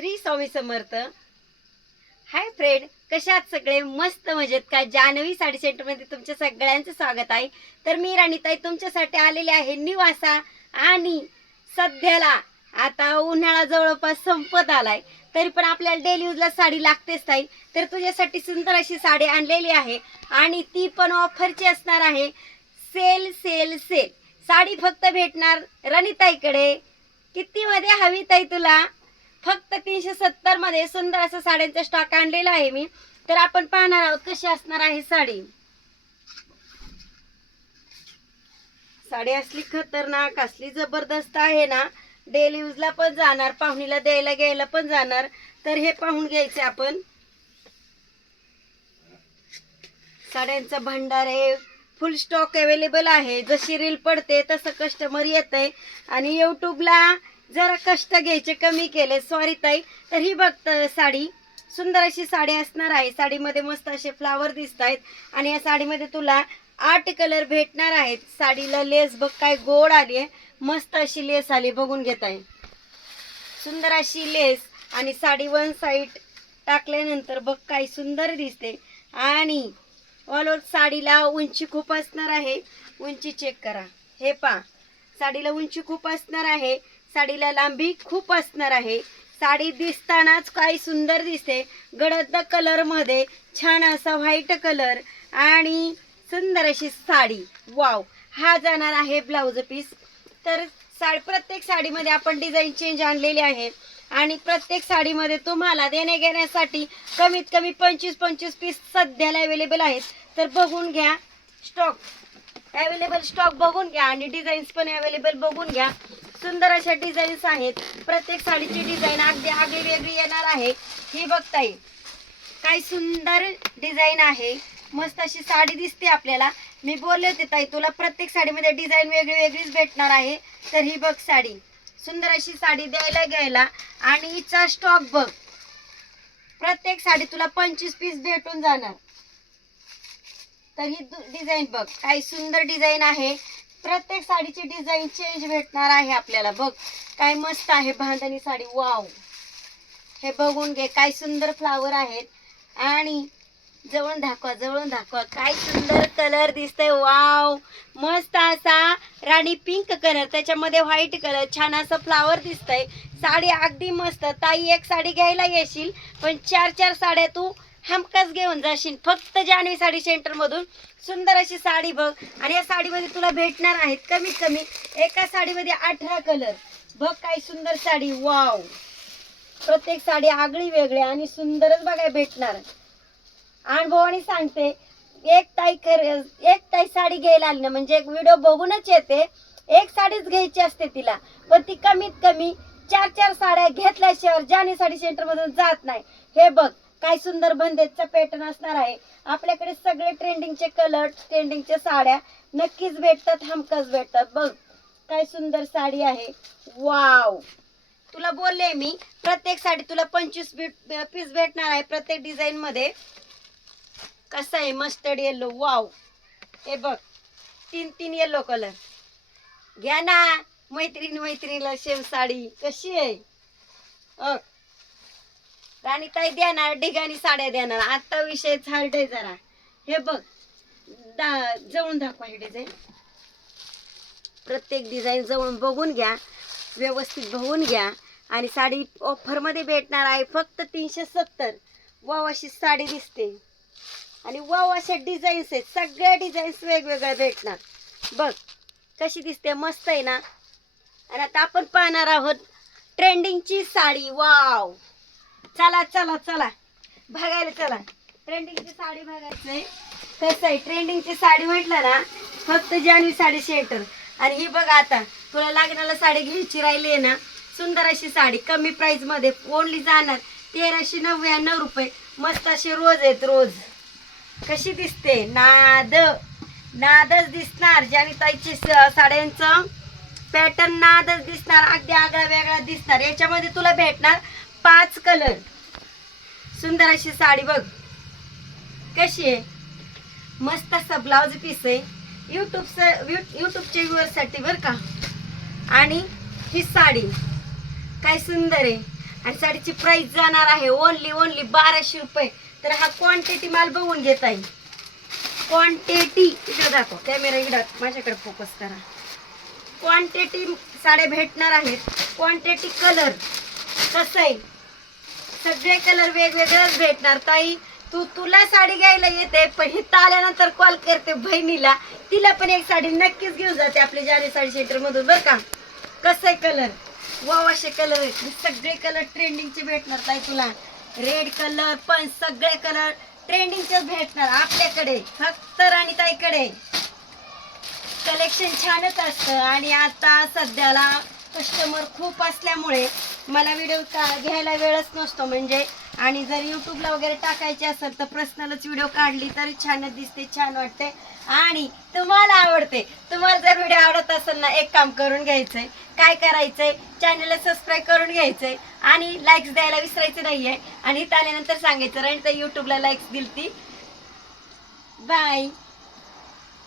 Shri Swami Samarth. Hi friend, कशा आहात सगळे? मस्त मजेत का? जान्हवी साडी सेंटर मध्ये तुमच्या सगळ्यांचं स्वागत आहे. तर मी राणीताई तुमच्यासाठी आलेले आहे निवासा. आणि सध्याला आता उन्हाळा जवळपास संपत आलाय, तरी पण आपल्याला डेली यूजला साडी लागतेच ताई. तर तुझ्यासाठी सुंदर अशी साडी आणलेली आहे आणि ती पण ऑफरची असणार आहे. सेल सेल सेल साडी फक्त भेटणार राणीताईकडे. किती मध्ये हवी ताई तुला? फक्त 370 मध्ये सुंदर असं साड्यांचा स्टॉक आणलेला आहे मी. तर आपण पाहणार आहोत कशी असणार आहे साडी. साडी असली खतरनाक, असली जबरदस्त आहे ना, डेली यूजला पण जाणार, पाहुणीला द्यायला घ्यायला पण जाणार. तर हे पाहून घ्यायचे आपण. साड्यांचा भंडार आहे, फुल स्टॉक अवेलेबल आहे. जशी रील पडते तसं कस्टमर येतंय आणि यूट्यूबला जरा कष्ट घ्यायचे कमी केले, सॉरी ताई. तर ही बघ साडी, सुंदर अशी साडी असणार आहे. साडीमध्ये मस्त असे फ्लावर दिसत आहेत आणि या साडीमध्ये तुला 8 कलर भेटणार आहेत. साडीला लेस बघ काय गोड आली आहे, मस्त अशी लेस आली, बघून घेत आहे. सुंदर अशी लेस आणि साडी वन साईड टाकल्यानंतर बघ काय सुंदर दिसते. आणि ऑल ओव्हर साडीला उंची खूप असणार आहे. उंची चेक करा, हे पा, साडीला उंची खूप असणार आहे, साडीला लांबी खूप असणार आहे. साडी दिसतानाच काय सुंदर दिसते, गडद कलर मध्ये, छान असा व्हाईट कलर आणि सुंदर अशी साडी. वाव. हा जाणार आहे ब्लाउज पीस. तर प्रत्येक साडीमध्ये आपण डिझाईन चेंज आणलेली आहे आणि प्रत्येक साडीमध्ये तुम्हाला देणे घेण्यासाठी कमीत कमी 25-25 पीस सध्याला अवेलेबल आहेत. तर बघून घ्या, स्टॉक अवेलेबल स्टॉक बघून घ्या आणि डिझाईन्स पण अवेलेबल बघून घ्या. सुंदर अशा डिझाईन्स आहेत. प्रत्येक साडीची डिझाईन अगदी आगळी वेगळी येणार आहे. ही बघता येईल काय सुंदर डिझाईन आहे, मस्त अशी साडी दिसते आपल्याला. मी बोलले होते ताई तुला प्रत्येक साडीमध्ये डिझाईन वेगळी वेगळीच भेटणार आहे. तर ही बघ साडी, सुंदर अशी साडी द्यायला घ्यायला आणि हिचा स्टॉक बघ. प्रत्येक साडी तुला 25 पीस भेटून जाणार. तर ही डिझाईन बघ काय सुंदर डिझाईन आहे. प्रत्येक साडीची डिझाईन चेंज भेटणार आहे आपल्याला. बघ काय मस्त आहे बांधणी साडी. वाव. हे बघून घे काय सुंदर फ्लावर आहेत. आणि जवळून दाखवा, जवळून दाखवा, काय सुंदर कलर दिसतंय. वाव. मस्त असा राणी पिंक कलर, त्याच्यामध्ये व्हाईट कलर, छान असं फ्लावर दिसतंय. साडी अगदी मस्त ताई. एक साडी घ्यायला येशील पण 4-4 साड्या तू हमखास घेऊन जाशील. फक्त जान्हवी साडी सेंटर मधून सुंदर अशी साडी बघ. आणि या साडीमध्ये तुला भेटणार आहेत कमीत कमी एका साडीमध्ये 18 कलर. बघ काय सुंदर साडी. वाव. प्रत्येक साडी आगळी वेगळी आणि सुंदरच बघायला भेटणार. अनुभवाने सांगते, एक ताई साडी घ्यायला आली ना म्हणजे एक व्हिडिओ बघूनच येते. एक साडीच घ्यायची असते तिला, पण ती कमीत कमी 4-4 साड्या घेतल्याशिवाय जान्हवी साडी सेंटर मधून जात नाही. हे बघ काय सुंदर बंदेजचा पॅटर्न असणार आहे. आपल्याकडे सगळे ट्रेंडिंगचे कलर, ट्रेंडिंगच्या साड्या नक्कीच भेटतात, हमखास भेटतात. बघ काय सुंदर साडी आहे. वाव. तुला बोलले मी प्रत्येक साडी तुला 25 पीस भेटणार आहे प्रत्येक डिझाईन मध्ये. कसं आहे मस्टर्ड येलो. वाव. हे बघ 3 येलो कलर. घ्या ना मैत्रिणीला शेव साडी. कशी आहे? राणीताई देणार, ढिगाणी साड्या देणार. आता विषय चालतंय जरा. हे बघ जवळून दाखवा हे डिझाईन. प्रत्येक डिझाईन जवळून बघून घ्या, व्यवस्थित बघून घ्या. आणि साडी ऑफर मध्ये भेटणार आहे फक्त 370. वाव अशी साडी दिसते आणि वाव अशा डिझाईन्स आहेत. सगळ्या डिझाईन्स वेगवेगळ्या भेटणार. बघ कशी दिसते, मस्त आहे ना. आणि आता आपण पाहणार आहोत ट्रेंडिंगची साडी. वाव. चला चला चला बघायला चला. ट्रेंडिंगची साडी बघायचंय. कसं आहे ट्रेंडिंगची साडी म्हटलं ना फक्त जान्हवी साडी सेंटर. आणि ही बघ आता तुला लग्नाला साडी घ्यायची राहिली आहे ना, सुंदर अशी साडी कमी प्राइस मध्ये ओनली जाणार 1399 रुपये. मस्त असे रोज आहेत, रोज. कशी दिसते? नादच दिसणार. जान्हवीताईची साड्यांचं पॅटर्न नादच दिसणार, अगदी आगळा वेगळा दिसणार. याच्यामध्ये तुला भेटणार 5 कलर. सुंदर अशी साडी बघ कशी आहे, मस्त असा ब्लाउज पीस आहे. यूट्यूबच्या व्ह्यूअर्स साठी बरं का. आणि ही साडी काय सुंदर आहे. आणि साडीची प्राइस जाणार आहे ओनली 1200 रुपये. तर हा क्वांटिटी माल बघून घेता येईल. क्वांटिटी इकडे दाखव, कॅमेरा इकडे माझ्याकडे फोकस करा. क्वांटिटी साड्या भेटणार आहेत. क्वांटिटी कलर कसं आहे, सगळे कलर वेगवेगळेच भेटणार. ताई तुला साडी घ्यायला येते, पण इथं आल्यानंतर कॉल करते बहिणीला, तिला पण एक साडी नक्कीच घेऊन जाते आपल्या जाने साडी सेंटर मधून बरं का. कसं आहे कलर, वाव असे कलर आहेत. सगळे कलर ट्रेंडिंगचे भेटणार ताई तुला. रेड कलर पण सगळे कलर ट्रेंडिंगचे भेटणार आपल्याकडे, फक्त राणीताईकडे. कलेक्शन छानच असतं आणि आता सध्याला कस्टमर खूप असल्यामुळे मला व्हिडिओ घ्यायला वेळच नसतो म्हणजे. आणि जर यूट्यूबला वगैरे टाकायचे असेल तर पर्सनलच व्हिडिओ काढली तरी छानच दिसते, छान वाटते आणि तुम्हाला आवडते. तुम्हाला जर व्हिडिओ आवडत असेल ना, एक काम करून घ्यायचंय. काय करायचंय, चॅनलला सबस्क्राईब करून घ्यायचंय आणि लाईक्स द्यायला विसरायचं नाहीये. आणि इथं आल्यानंतर सांगायचं राणीताई यूट्यूबला लाईक्स दिलती. बाय.